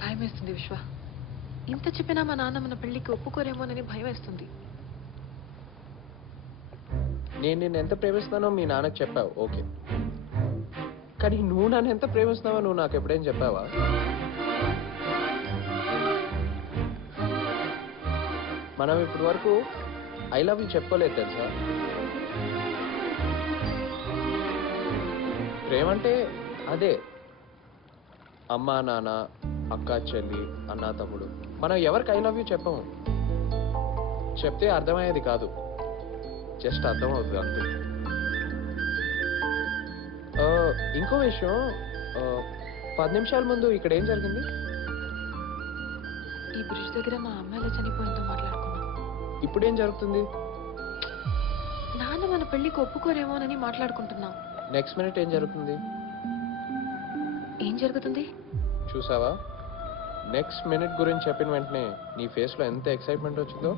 భయమేస్తుంది విశ్వ. ఇంత చెప్పినా మా నాన్న మన పెళ్లికి ఒప్పుకోరేమోనని భయం వేస్తుంది. నేను నిన్ను ఎంత ప్రేమిస్తున్నానో మీ నాన్నకు చెప్పావు, ఓకే. కానీ నువ్వు నన్ను ఎంత ప్రేమిస్తున్నావో నువ్వు నాకు ఎప్పుడేం చెప్పావా? మనం ఇప్పటి వరకు ఐ లవ్ యూ చెప్పుకోలేదు తెలుసా. ప్రేమంటే అదే అమ్మా నాన్న, అక్క చెల్లి, అన్న తమ్ముడు. మనం ఎవరికి ఐ లవ్ యూ చెప్పము. చెప్తే అర్థమయ్యేది కాదు, జస్ట్ అర్థం అవుతుంది అంతే. ఇంకో విషయం, 10 నిమిషాల ముందు ఇక్కడ ఏం జరిగింది? ఈ బ్రిడ్జ్ దగ్గర మా అమ్మాయిలో చనిపోయిందో మాట్లాడుకున్నాం. ఇప్పుడేం జరుగుతుంది? నాన్న మన పెళ్లికి ఒప్పుకోరేమోనని మాట్లాడుకుంటున్నాం. నెక్స్ట్ మినిట్ ఏం జరుగుతుంది? ఏం జరుగుతుంది? చూసావా, నెక్స్ట్ మినిట్ గురించి చెప్పిన వెంటనే నీ ఫేస్లో ఎంత ఎక్సైట్మెంట్ వచ్చిందో.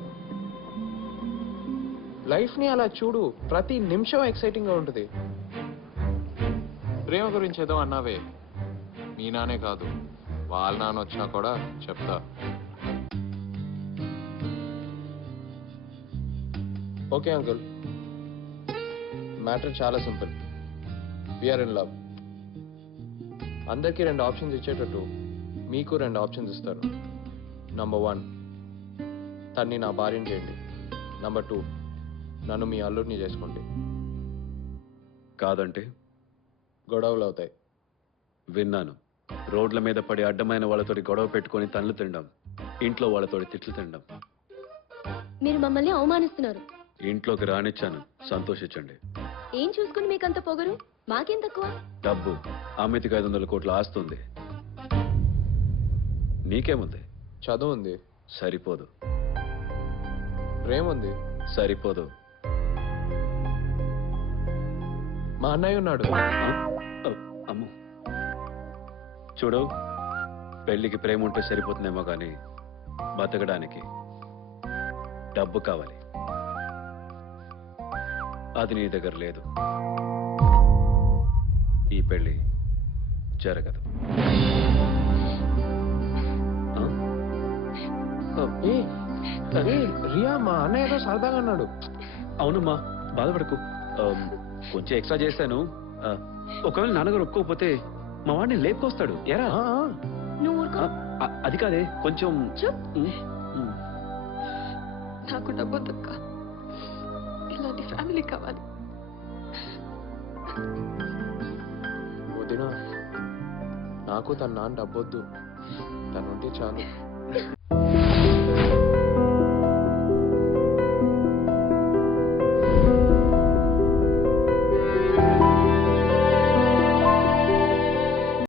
లైఫ్ని అలా చూడు, ప్రతి నిమిషం ఎక్సైటింగ్గా ఉంటుంది. ప్రేమ గురించి ఏదో అన్నావే, మీ నానే కాదు వాళ్ళ నాన్న వచ్చినా కూడా చెప్తా. ఓకే అంకుల్, మ్యాటర్ చాలా సింపుల్. We are in love. అందరికీ 2 ఆప్షన్స్ ఇచ్చేటట్టు మీకు 2 ఆప్షన్స్ ఇస్తారు. నంబర్ 1, తన్ని నా భార్యని చేయండి. నంబర్ 2, నన్ను మీ అల్లుడిని చేసుకోండి. కాదంటే గొడవలు అవుతాయి. విన్నాను. రోడ్ల మీద పడి అడ్డమైన వాళ్ళతోటి గొడవ పెట్టుకొని తన్నులు తినడం, ఇంట్లో వాళ్ళతోటి తిట్లు తినడం. మీరు మమ్మల్ని అవమానిస్తున్నారు. ఇంట్లోకి రానిచ్చాను, సంతోషించండి. ఏం చూసుకుని మీకంత పొగరు? మాకేం తక్కువ? డబ్బు, అమితికి 500 కోట్ల ఆస్తుంది. నీకేముంది? చదువు ఉంది, సరిపోదు. ప్రేమ ఉంది, సరిపోదు. మా అన్నయ్య ఉన్నాడు. అమ్ము, చూడు, పెళ్లికి ప్రేమ ఉంటే సరిపోతుందేమో కానీ బతకడానికి డబ్బు కావాలి. అది నీ దగ్గర లేదు. ఈ పెళ్లి జరగదు. రియా, మా అన్నయ్య ఏదో సరదాగా అన్నాడు. అవునమ్మా, బాధపడకు. కొంచెం ఎక్స్ట్రా చేశాను. ఒకవేళ నాన్నగారు ఒప్పుకోకపోతే మా వాడిని లేపుకొస్తాడు. ఎరా నువ్వు ఊరుకో. అది కాదే, కొంచెం నాకు డబ్బు దక్క, ఇలాంటి ఫ్యామిలీ కావాలి. వదినా, నాకు తన నాన్న డబ్బొద్దు, తనుంటే చాలు.